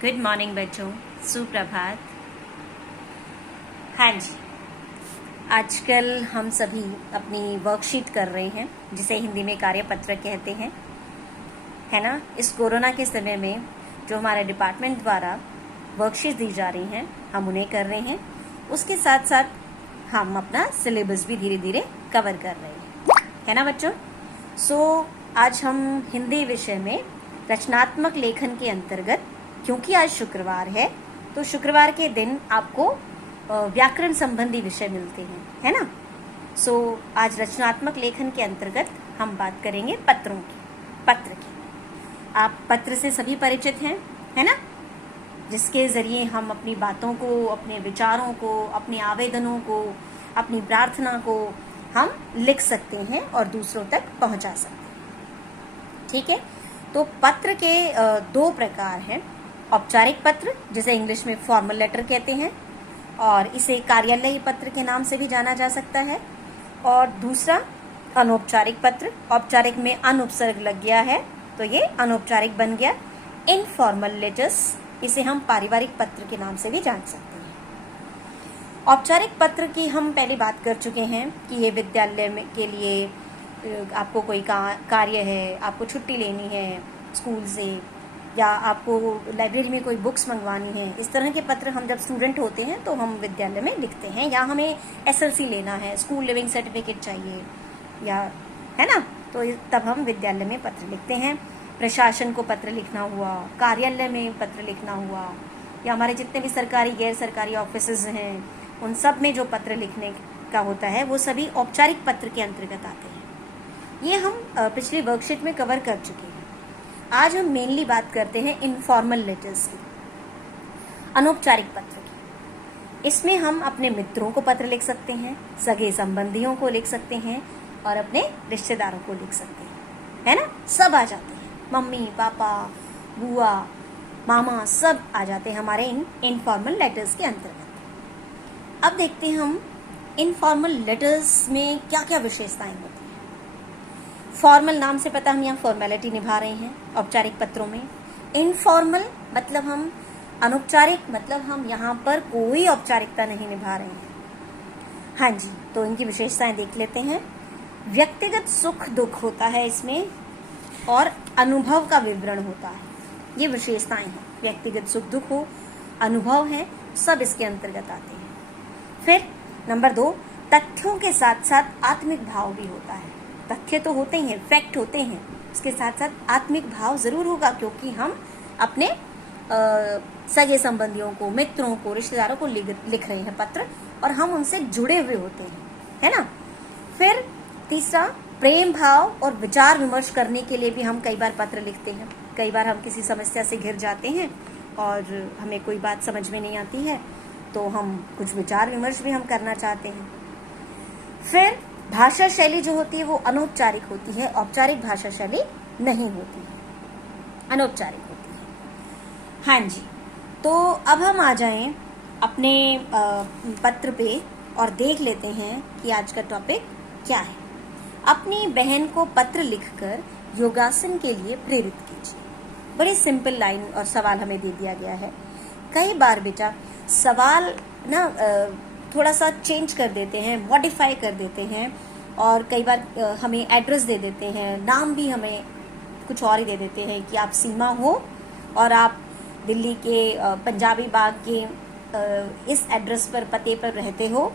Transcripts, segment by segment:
Good morning बच्चों, सुप्रभात। हाँ जी, आजकल हम सभी अपनी वर्कशीट कर रहे हैं जिसे हिंदी में कार्यपत्र कहते हैं, है ना। इस कोरोना के समय में जो हमारे डिपार्टमेंट द्वारा वर्कशीट दी जा रही हैं हम उन्हें कर रहे हैं। उसके साथ साथ हम अपना सिलेबस भी धीरे धीरे कवर कर रहे हैं, है ना बच्चों। आज हम हिंदी विषय में रचनात्मक लेखन के अंतर्गत, क्योंकि आज शुक्रवार है तो शुक्रवार के दिन आपको व्याकरण संबंधी विषय मिलते हैं, है ना। आज रचनात्मक लेखन के अंतर्गत हम बात करेंगे पत्र की। आप पत्र से सभी परिचित हैं, है ना, जिसके जरिए हम अपनी बातों को, अपने विचारों को, अपने आवेदनों को, अपनी प्रार्थना को हम लिख सकते हैं और दूसरों तक पहुंचा सकते हैं। ठीक है, तो पत्र के दो प्रकार हैं। औपचारिक पत्र, जिसे इंग्लिश में फॉर्मल लेटर कहते हैं, और इसे कार्यालयीय पत्र के नाम से भी जाना जा सकता है। और दूसरा अनौपचारिक पत्र। औपचारिक में अनुपसर्ग लग गया है तो ये अनौपचारिक बन गया। इनफॉर्मल लेटर्स, इसे हम पारिवारिक पत्र के नाम से भी जान सकते हैं। औपचारिक पत्र की हम पहले बात कर चुके हैं कि ये विद्यालय में के लिए आपको कोई कार्य है, आपको छुट्टी लेनी है स्कूल से, या आपको लाइब्रेरी में कोई बुक्स मंगवानी है, इस तरह के पत्र हम जब स्टूडेंट होते हैं तो हम विद्यालय में लिखते हैं। या हमें एसएलसी लेना है, स्कूल लिविंग सर्टिफिकेट चाहिए, या है ना, तो तब हम विद्यालय में पत्र लिखते हैं। प्रशासन को पत्र लिखना हुआ, कार्यालय में पत्र लिखना हुआ, या हमारे जितने भी सरकारी गैर सरकारी ऑफिसेज हैं उन सब में जो पत्र लिखने का होता है वो सभी औपचारिक पत्र के अंतर्गत आते हैं। ये हम पिछली वर्कशीट में कवर कर चुके हैं। आज हम मेनली बात करते हैं इनफॉर्मल लेटर्स की, अनौपचारिक पत्र की। इसमें हम अपने मित्रों को पत्र लिख सकते हैं, सगे संबंधियों को लिख सकते हैं, और अपने रिश्तेदारों को लिख सकते हैं, है ना। सब आ जाते हैं, मम्मी पापा बुआ मामा सब आ जाते हैं हमारे इन इनफॉर्मल लेटर्स के अंतर्गत। अब देखते हैं हम इनफॉर्मल लेटर्स में क्या क्या विशेषताएं होती हैं। फॉर्मल नाम से पता हम यहाँ फॉर्मेलिटी निभा रहे हैं औपचारिक पत्रों में। इनफॉर्मल मतलब हम, अनौपचारिक मतलब हम यहाँ पर कोई औपचारिकता नहीं निभा रहे हैं। हाँ जी, तो इनकी विशेषताएं देख लेते हैं। व्यक्तिगत सुख दुख होता है इसमें, और अनुभव का विवरण होता है। ये विशेषताएं हैं, व्यक्तिगत सुख दुख हो, अनुभव है, सब इसके अंतर्गत आते हैं। फिर नंबर 2, तथ्यों के साथ साथ आत्मिक भाव भी होता है। तथ्य तो होते ही हैं, फैक्ट होते हैं, उसके साथ साथ आत्मिक भाव जरूर होगा, क्योंकि हम अपने सगे संबंधियों को, मित्रों को, रिश्तेदारों को लिख रहे हैं पत्र, और हम उनसे जुड़े हुए होते हैं, है ना। फिर तीसरा, प्रेम भाव और विचार विमर्श करने के लिए भी हम कई बार पत्र लिखते हैं। कई बार हम किसी समस्या से घिर जाते हैं और हमें कोई बात समझ में नहीं आती है, तो हम कुछ विचार विमर्श भी हम करना चाहते हैं। फिर भाषा शैली जो होती है वो अनौपचारिक होती है, औपचारिक भाषा शैली नहीं होती है, अनौपचारिक होती है। हाँ जी, तो अब हम आ जाएं अपने पत्र पे और देख लेते हैं कि आज का टॉपिक क्या है। अपनी बहन को पत्र लिखकर योगासन के लिए प्रेरित कीजिए। बड़ी सिंपल लाइन और सवाल हमें दे दिया गया है। कई बार बेटा सवाल ना थोड़ा सा चेंज कर देते हैं, मॉडिफाई कर देते हैं, और कई बार हमें एड्रेस दे देते हैं, नाम भी हमें कुछ और ही दे देते हैं कि आप सीमा हो और आप दिल्ली के पंजाबी बाग के इस एड्रेस पर, पते पर रहते हो,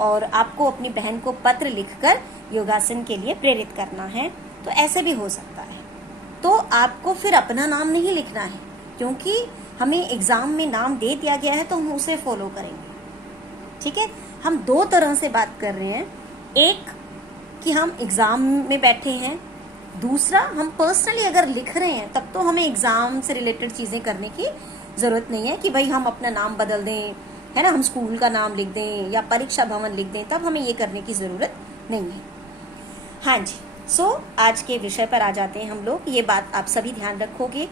और आपको अपनी बहन को पत्र लिखकर योगासन के लिए प्रेरित करना है। तो ऐसे भी हो सकता है। तो आपको फिर अपना नाम नहीं लिखना है, क्योंकि हमें एग्जाम में नाम दे दिया गया है तो हम उसे फॉलो करेंगे। ठीक है, हम दो तरह से बात कर रहे हैं। एक कि हम एग्जाम में बैठे हैं, दूसरा हम पर्सनली अगर लिख रहे हैं तब तो हमें एग्जाम से रिलेटेड चीजें करने की जरूरत नहीं है कि भाई हम अपना नाम बदल दें, है ना, हम स्कूल का नाम लिख दें या परीक्षा भवन लिख दें, तब हमें ये करने की जरूरत नहीं है। हाँ जी, आज के विषय पर आ जाते हैं हम लोग। ये बात आप सभी ध्यान रखोगे,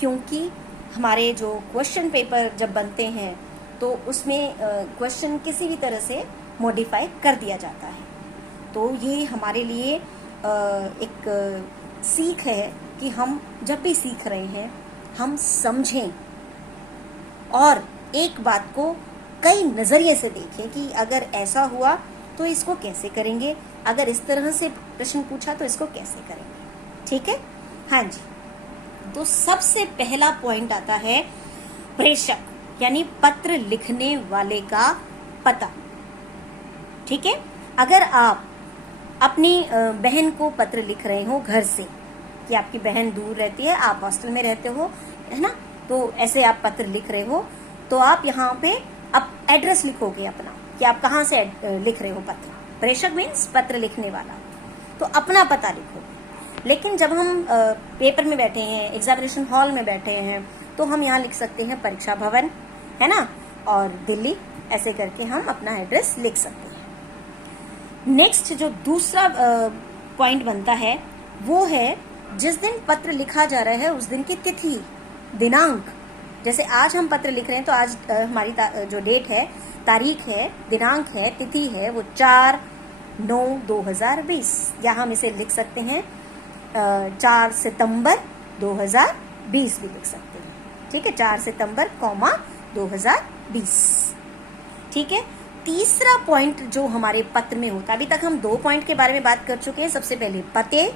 क्योंकि हमारे जो क्वेश्चन पेपर जब बनते हैं तो उसमें क्वेश्चन किसी भी तरह से मॉडिफाई कर दिया जाता है। तो ये हमारे लिए एक सीख है कि हम जब भी सीख रहे हैं हम समझें और एक बात को कई नजरिए से देखें कि अगर ऐसा हुआ तो इसको कैसे करेंगे, अगर इस तरह से प्रश्न पूछा तो इसको कैसे करेंगे। ठीक है, हाँ जी। तो सबसे पहला पॉइंट आता है प्रेषक, यानी पत्र लिखने वाले का पता। ठीक है, अगर आप अपनी बहन को पत्र लिख रहे हो घर से, कि आपकी बहन दूर रहती है, आप हॉस्टल में रहते हो, है ना, तो ऐसे आप पत्र लिख रहे हो, तो आप यहाँ पे अब एड्रेस लिखोगे अपना, कि आप कहाँ से लिख रहे हो पत्र। प्रेषक मीन्स पत्र लिखने वाला, तो अपना पता लिखोगे। लेकिन जब हम पेपर में बैठे हैं, एग्जामिनेशन हॉल में बैठे हैं, तो हम यहाँ लिख सकते हैं परीक्षा भवन, है ना, और दिल्ली, ऐसे करके हम अपना एड्रेस लिख सकते हैं। नेक्स्ट जो दूसरा पॉइंट बनता है वो है जिस दिन पत्र लिखा जा रहा है उस दिन की तिथि, दिनांक। जैसे आज हम पत्र लिख रहे हैं तो आज हमारी जो डेट है, तारीख है, दिनांक है, तिथि है, वो 4/9/2020, या हम इसे लिख सकते हैं 4 सितंबर 2020 भी लिख सकते हैं। ठीक है, 4 सितंबर 2020। ठीक है, तीसरा पॉइंट जो हमारे पत्र में होता है, अभी तक हम 2 पॉइंट के बारे में बात कर चुके हैं। सबसे पहले पते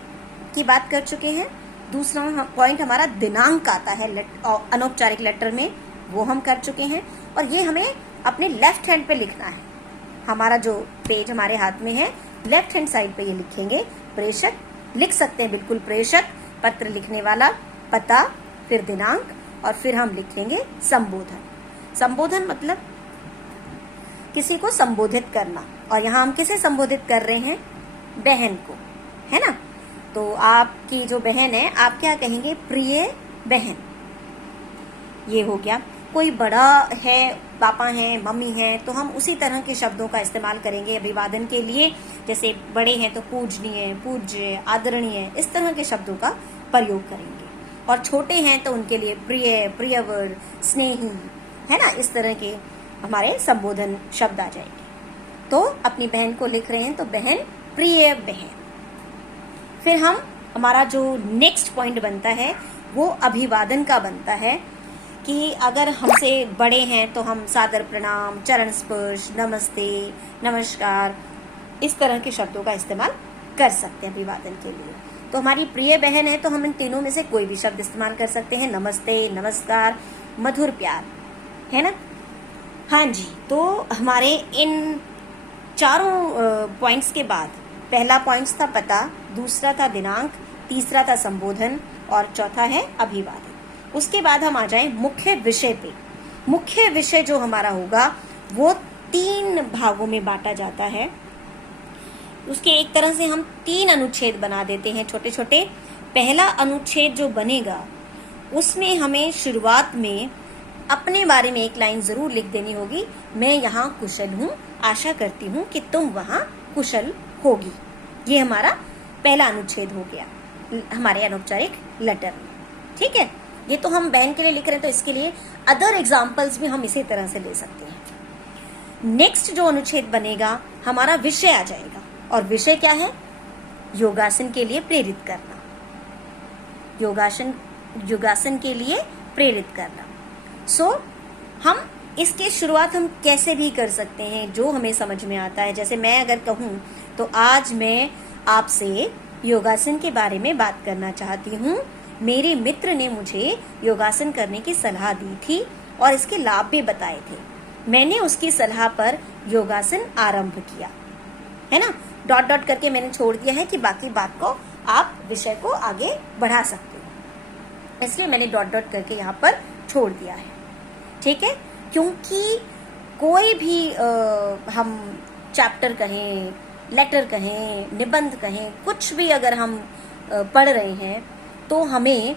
की बात कर चुके हैं, दूसरा पॉइंट हमारा दिनांक आता है अनौपचारिक लेटर में, वो हम कर चुके हैं। और ये हमें अपने लेफ्ट हैंड पे लिखना है। हमारा जो पेज हमारे हाथ में है, लेफ्ट हैंड साइड पे ये लिखेंगे, प्रेषक लिख सकते हैं, बिल्कुल प्रेषक, पत्र लिखने वाला, पता, फिर दिनांक, और फिर हम लिखेंगे संबोधन। संबोधन मतलब किसी को संबोधित करना, और यहाँ हम किसे संबोधित कर रहे हैं, बहन को, है ना। तो आपकी जो बहन है, आप क्या कहेंगे, प्रिय बहन, ये हो गया। कोई बड़ा है, पापा हैं, मम्मी हैं, तो हम उसी तरह के शब्दों का इस्तेमाल करेंगे अभिवादन के लिए। जैसे बड़े हैं तो पूजनीय, पूज्य, आदरणीय, इस तरह के शब्दों का प्रयोग करेंगे। और छोटे हैं तो उनके लिए प्रिय, प्रियवर, स्नेही, है ना, इस तरह के हमारे संबोधन शब्द आ जाएंगे। तो अपनी बहन को लिख रहे हैं तो बहन, प्रिय बहन। फिर हमारा जो नेक्स्ट पॉइंट बनता है वो अभिवादन का बनता है, कि अगर हमसे बड़े हैं तो हम सादर प्रणाम, चरण स्पर्श, नमस्ते, नमस्कार, इस तरह के शब्दों का इस्तेमाल कर सकते हैं अभिवादन के लिए। तो हमारी प्रिय बहन है तो हम इन तीनों में से कोई भी शब्द इस्तेमाल कर सकते हैं, नमस्ते, नमस्कार, मधुर प्यार, है ना। हाँ जी, तो हमारे इन चारों पॉइंट्स के बाद पहला पॉइंट था पता, दूसरा था दिनांक, तीसरा था संबोधन, और चौथा है अभिवादन। उसके बाद हम आ जाएं मुख्य विषय पे। मुख्य विषय जो हमारा होगा वो 3 भागों में बांटा जाता है। उसके एक तरह से हम 3 अनुच्छेद बना देते हैं, छोटे छोटे। पहला अनुच्छेद जो बनेगा उसमें हमें शुरुआत में अपने बारे में एक लाइन जरूर लिख देनी होगी, मैं यहाँ कुशल हूँ, आशा करती हूँ कि तुम वहाँ कुशल होगी। ये हमारा पहला अनुच्छेद हो गया हमारे अनौपचारिक लेटर में। ठीक है, ये तो हम बहन के लिए लिख रहे हैं, तो इसके लिए अदर एग्जाम्पल्स भी हम इसी तरह से ले सकते हैं। नेक्स्ट जो अनुच्छेद बनेगा हमारा विषय आ जाएगा, और विषय क्या है, योगासन के लिए प्रेरित करना, योगासन के लिए प्रेरित करना। सो हम इसके शुरुआत हम कैसे भी कर सकते हैं, जो हमें समझ में आता है। जैसे मैं अगर कहूँ तो आज मैं आपसे योगासन के बारे में बात करना चाहती हूँ, मेरे मित्र ने मुझे योगासन करने की सलाह दी थी और इसके लाभ भी बताए थे, मैंने उसकी सलाह पर योगासन आरंभ किया, है ना। डॉट डॉट करके मैंने छोड़ दिया है कि बाकी बात को आप विषय को आगे बढ़ा सकते हो, इसलिए मैंने डॉट डॉट करके यहाँ पर छोड़ दिया है। ठीक है, क्योंकि कोई भी हम चैप्टर कहें, लेटर कहें, निबंध कहें, कुछ भी अगर हम पढ़ रहे हैं तो हमें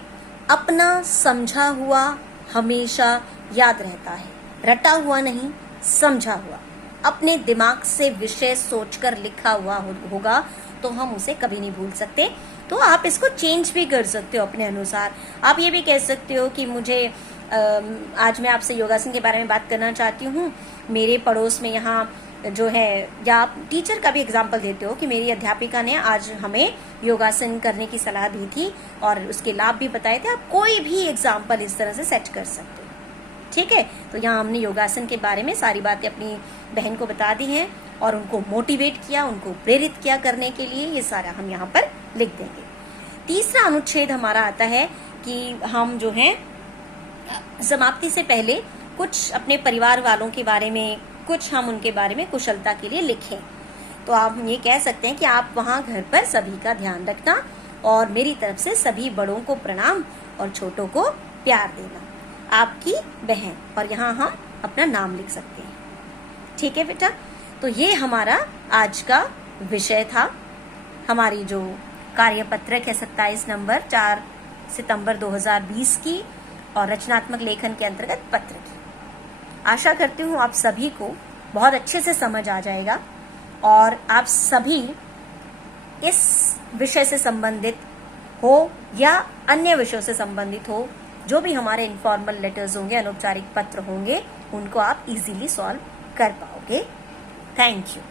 अपना समझा हुआ हमेशा याद रहता है, रटा हुआ नहीं, समझा हुआ। अपने दिमाग से विषय सोचकर लिखा हुआ होगा तो हम उसे कभी नहीं भूल सकते। तो आप इसको चेंज भी कर सकते हो अपने अनुसार। आप ये भी कह सकते हो कि मुझे आज मैं आपसे योगासन के बारे में बात करना चाहती हूँ, मेरे पड़ोस में यहाँ जो है, या आप टीचर का भी एग्जाम्पल देते हो कि मेरी अध्यापिका ने आज हमें योगासन करने की सलाह दी थी और उसके लाभ भी बताए थे। आप कोई भी एग्जाम्पल इस तरह से सेट कर सकते हो। ठीक है। तो यहाँ हमने योगासन के बारे में सारी बातें अपनी बहन को बता दी हैं और उनको मोटिवेट किया, उनको प्रेरित किया करने के लिए। ये सारा हम यहाँ पर लिख देंगे। तीसरा अनुच्छेद हमारा आता है कि हम जो है समाप्ति से पहले कुछ अपने परिवार वालों के बारे में, कुछ हम उनके बारे में कुशलता के लिए लिखें। तो आप ये कह सकते हैं कि आप वहाँ घर पर सभी का ध्यान रखना और मेरी तरफ से सभी बड़ों को प्रणाम और छोटों को प्यार देना। आपकी बहन, और यहाँ हम अपना नाम लिख सकते हैं। ठीक है बेटा, तो ये हमारा आज का विषय था। हमारी जो कार्यपत्रक है 27 नंबर 4 सितंबर 2020 की और रचनात्मक लेखन के अंतर्गत पत्र की। आशा करती हूँ आप सभी को बहुत अच्छे से समझ आ जाएगा और आप सभी इस विषय से संबंधित हो या अन्य विषयों से संबंधित हो, जो भी हमारे इनफॉर्मल लेटर्स होंगे, अनौपचारिक पत्र होंगे, उनको आप इजीली सॉल्व कर पाओगे। Thank you.